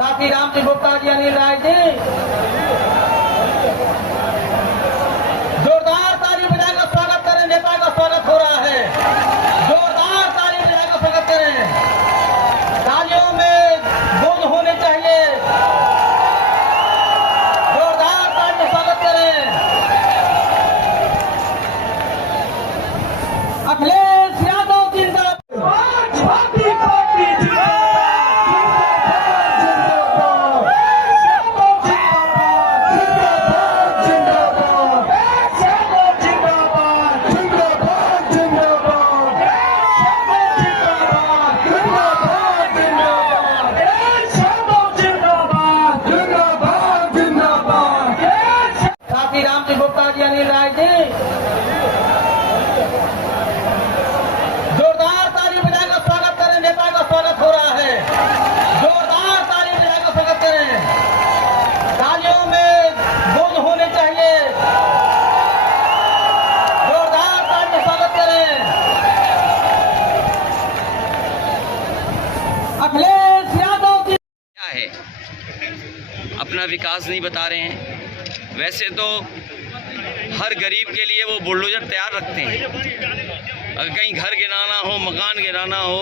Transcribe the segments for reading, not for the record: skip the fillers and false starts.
साथी राम जी गुप्ता जी, अनिल राय जी, जोरदार ताली बजाकर स्वागत करें। नेता का स्वागत हो रहा है, जोरदार ताली बजाकर स्वागत करें। तालियों में गूंज होनी चाहिए, जोरदार ताली में स्वागत करें। अखिलेश यादव जिंदाबाद। साथी राम जी गुप्ता जी, अनिल राय जी, जोरदार ताली बजाकर स्वागत करें। नेता का स्वागत हो रहा है, जोरदार ताली बजाकर स्वागत करें। तालियों में गूंज होनी चाहिए, जोरदार ताली में स्वागत करें। अखिलेश यादव जी क्या है, अपना विकास नहीं बता रहे हैं। वैसे तो हर गरीब के लिए वो बुलडोजर तैयार रखते हैं। अगर कहीं घर गिराना हो, मकान गिराना हो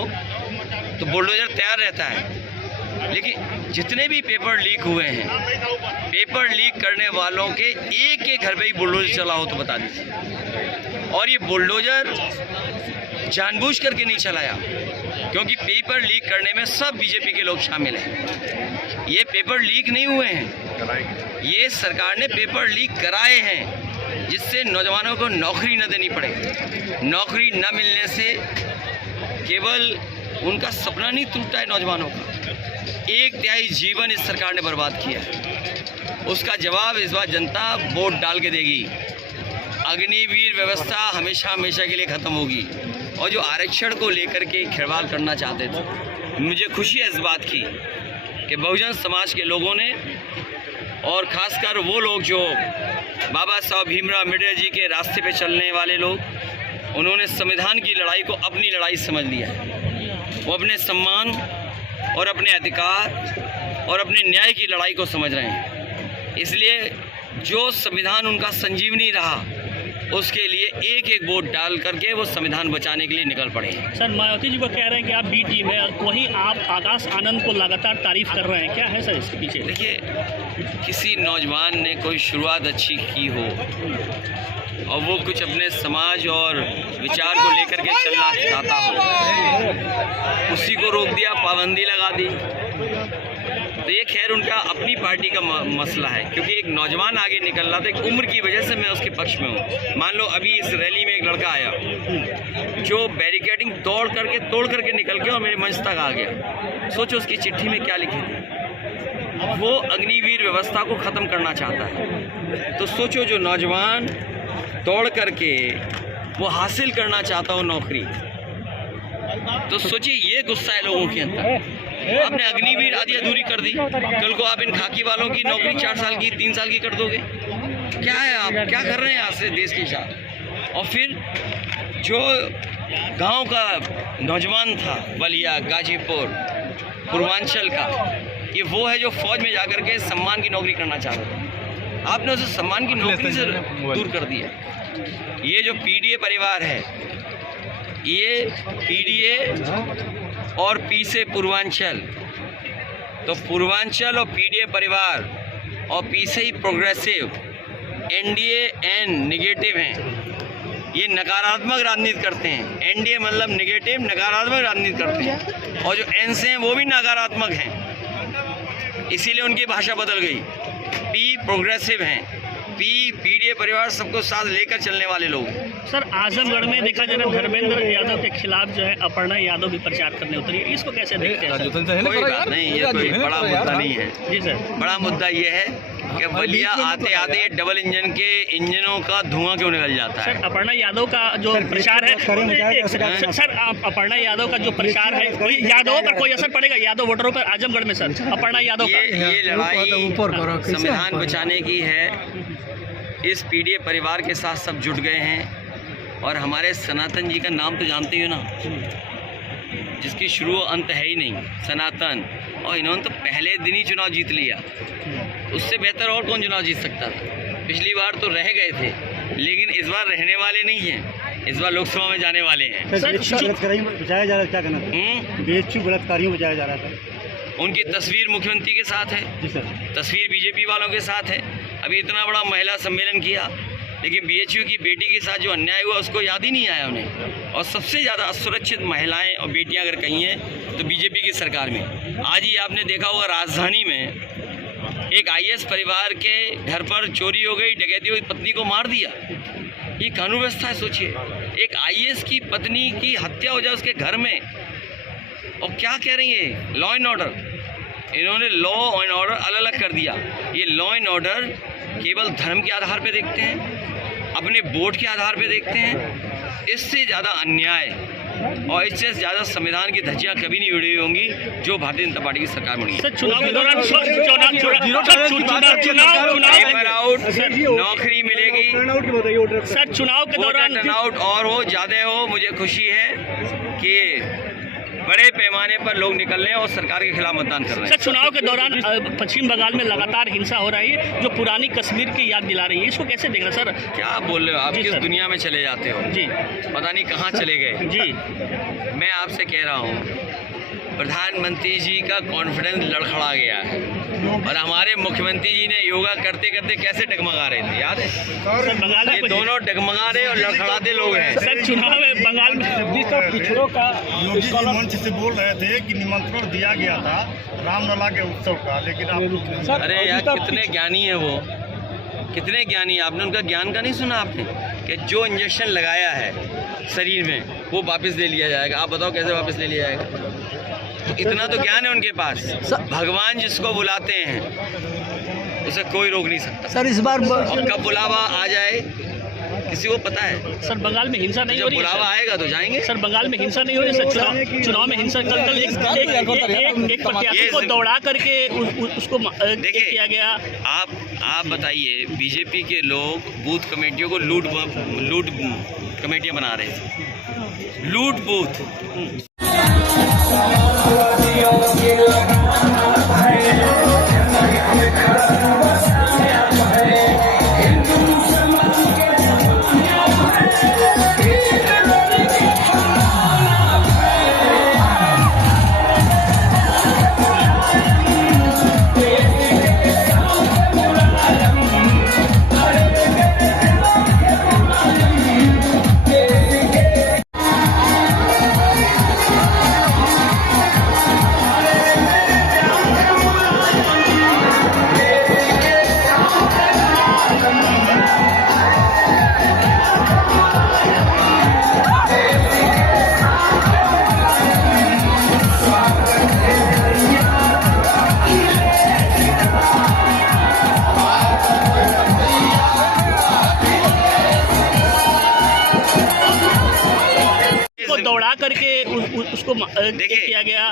तो बुलडोजर तैयार रहता है। लेकिन जितने भी पेपर लीक हुए हैं, पेपर लीक करने वालों के एक एक घर पे ही बुलडोजर चला हो तो बता दीजिए। और ये बुलडोजर जानबूझ करके नहीं चलाया, क्योंकि पेपर लीक करने में सब बीजेपी के लोग शामिल हैं। ये पेपर लीक नहीं हुए हैं, ये सरकार ने पेपर लीक कराए हैं, जिससे नौजवानों को नौकरी न देनी पड़े। नौकरी न मिलने से केवल उनका सपना नहीं टूटा है नौजवानों का, 1/3 जीवन इस सरकार ने बर्बाद किया है। उसका जवाब इस बार जनता वोट डाल के देगी। अग्निवीर व्यवस्था हमेशा हमेशा के लिए ख़त्म होगी। और जो आरक्षण को लेकर के खिलवाड़ करना चाहते थे, मुझे खुशी है इस बात की कि बहुजन समाज के लोगों ने, और ख़ासकर वो लोग जो बाबा साहब भीमराव अम्बेडकर जी के रास्ते पे चलने वाले लोग, उन्होंने संविधान की लड़ाई को अपनी लड़ाई समझ लिया है। वो अपने सम्मान और अपने अधिकार और अपने न्याय की लड़ाई को समझ रहे हैं। इसलिए जो संविधान उनका संजीवनी रहा, उसके लिए एक एक वोट डाल करके वो संविधान बचाने के लिए निकल पड़े हैं। सर, मायावती जी को कह रहे हैं कि आप बी टीम है, वहीं आप आकाश आनंद को लगातार तारीफ कर रहे हैं, क्या है सर इसके पीछे? देखिए, किसी नौजवान ने कोई शुरुआत अच्छी की हो और वो कुछ अपने समाज और विचार को लेकर के चलना चाहता हो, उसी को रोक दिया, पाबंदी लगा दी, तो ये खैर उनका अपनी पार्टी का मसला है। क्योंकि एक नौजवान आगे निकल रहा था, एक उम्र की वजह से मैं उसके पक्ष में हूँ। मान लो अभी इस रैली में एक लड़का आया जो बैरिकेडिंग तोड़ करके निकल के और मेरे मंच तक आ गया। सोचो उसकी चिट्ठी में क्या लिखी थी, वो अग्निवीर व्यवस्था को ख़त्म करना चाहता है। तो सोचो जो नौजवान तोड़ करके वो हासिल करना चाहता हो नौकरी, तो सोचिए ये गुस्सा है लोगों के अंदर। आपने अग्निवीर आदि अधूरी कर दी, कल को आप इन खाकी वालों की नौकरी 4 साल की 3 साल की कर दोगे। क्या है, आप क्या कर रहे हैं आज से देश के साथ? और फिर जो गांव का नौजवान था, बलिया, गाजीपुर, पूर्वांचल का, ये वो है जो फौज में जाकर के सम्मान की नौकरी करना चाहता था। आपने उसे सम्मान की नौकरी से दूर कर दिया। ये जो पीडीए परिवार है, ये पीडीए और पी से पूर्वांचल, तो पूर्वांचल और पीडीए परिवार और पी से ही प्रोग्रेसिव, एनडीए एन निगेटिव हैं। ये नकारात्मक राजनीति करते हैं। एनडीए मतलब निगेटिव, नकारात्मक राजनीति करते हैं, और जो एन से हैं वो भी नकारात्मक हैं। इसीलिए उनकी भाषा बदल गई। पी प्रोग्रेसिव हैं, पी पीडीए परिवार सबको साथ लेकर चलने वाले लोग। सर, आजमगढ़ में देखा जाए धर्मेंद्र यादव के खिलाफ जो है अपर्णा यादव भी प्रचार करने उतरी है, इसको कैसे देखते हैं? कोई बात नहीं, ये कोई बड़ा मुद्दा नहीं है। जी सर, बड़ा मुद्दा ये है कि बलिया आते आते डबल इंजन के इंजनों का धुआं क्यों निकल जाता है। सर, अपर्णा यादव का जो प्रचार है, सर अपर्णा यादव का जो प्रचार है, कोई यादवों पर कोई असर पड़ेगा, यादव वोटरों पर आजमगढ़ में? सर, अपर्णा यादव ये लड़ाई संविधान बचाने की है। इस पीडीए परिवार के साथ सब जुट गए हैं, और हमारे सनातन जी का नाम तो जानते ही हो ना, जिसकी शुरू अंत है ही नहीं, सनातन, और इन्होंने तो पहले दिन ही चुनाव जीत लिया। उससे बेहतर और कौन चुनाव जीत सकता था? पिछली बार तो रह गए थे, लेकिन इस बार रहने वाले नहीं हैं, इस बार लोकसभा में जाने वाले हैं। बचाया जा रहा है, क्या कहना था? बेइज्जत बलात्कारियों बचाया जा रहा था। उनकी तस्वीर मुख्यमंत्री के साथ है, जी सर। तस्वीर बीजेपी वालों के साथ है। अभी इतना बड़ा महिला सम्मेलन किया, लेकिन बीएचयू की बेटी के साथ जो अन्याय हुआ उसको याद ही नहीं आया उन्हें। और सबसे ज़्यादा असुरक्षित महिलाएं और बेटियां अगर कहीं हैं तो बीजेपी की सरकार में। आज ही आपने देखा होगा राजधानी में एक आईएएस परिवार के घर पर चोरी हो गई, डकैती हुई, पत्नी को मार दिया। ये कानून व्यवस्था है, सोचिए, एक आईएएस की पत्नी की हत्या हो जाए उसके घर में। और क्या कह रही है? Law and order. इन्होंने लॉ एंड ऑर्डर अलग अलग कर दिया। ये लॉ एंड ऑर्डर केवल धर्म के आधार पे देखते हैं, अपने वोट के आधार पे देखते हैं। इससे ज़्यादा अन्याय और इससे ज़्यादा संविधान की धज्जियाँ कभी नहीं उड़ी होंगी जो भारतीय जनता पार्टी की सरकार में हुई। सर चुनाव के दौरान पेपर आउट, नौकरी मिलेगी, सर चुनाव के दौरान टर्नआउट और हो ज़्यादा हो। मुझे खुशी है कि बड़े पैमाने पर लोग निकल रहे हैं और सरकार के खिलाफ मतदान कर रहे हैं। सर चुनाव के दौरान पश्चिम बंगाल में लगातार हिंसा हो रही है जो पुरानी कश्मीर की याद दिला रही है, इसको कैसे देख रहे हैं सर? क्या बोल रहे हो आप? जी किस सर। दुनिया में चले जाते हो जी पता नहीं कहाँ चले गए। जी मैं आपसे कह रहा हूँ, प्रधानमंत्री जी का कॉन्फिडेंस लड़खड़ा गया है और हमारे मुख्यमंत्री जी ने योगा करते करते कैसे डगमगा रहे थे, याद है? सर बंगाल ये में दोनों डगमगा रहे और लड़खड़ाते लोग हैं। सर चुनाव में बंगाल में पिछड़ों का योगी जी मंच से बोल रहे थे कि निमंत्रण दिया गया था रामलला के उत्सव का, लेकिन आप अरे यार कितने ज्ञानी है वो, कितने ज्ञानी। आपने उनका ज्ञान का नहीं सुना आपने कि जो इंजेक्शन लगाया है शरीर में वो वापस ले लिया जाएगा। आप बताओ कैसे वापस ले लिया जाएगा? तो इतना तो ज्ञान है उनके पास। भगवान जिसको बुलाते हैं उसे कोई रोक नहीं सकता। सर इस बार और कब बुलावा आ जाए किसी को पता है? सर बंगाल में हिंसा नहीं हो जब रही है बुलावा आएगा तो जाएंगे। सर बंगाल में हिंसा नहीं हो रही है सर? चुनाव में हिंसा कल एक प्रत्याशी को दौड़ा करके उसको देखिए, किया गया। आप बताइए, बीजेपी के लोग बूथ कमेटियों को लूट कमेटियां बना रहे थे, लूट बूथ। दौड़ा करके उसको देखिए, किया गया।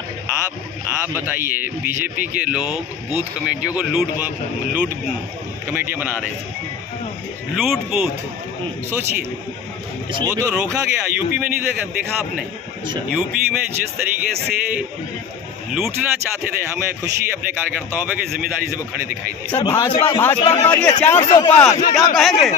आप बताइए, बीजेपी के लोग बूथ कमेटियों को लूट कमेटियां बना रहे थे, लूट बूथ। सोचिए, वो तो रोका गया। यूपी में नहीं देखा आपने? यूपी में जिस तरीके से लूटना चाहते थे, हमें खुशी है अपने कार्यकर्ताओं पे कि जिम्मेदारी से वो खड़े दिखाई दिए। सर भाजपा 400 पार क्या कहेंगे?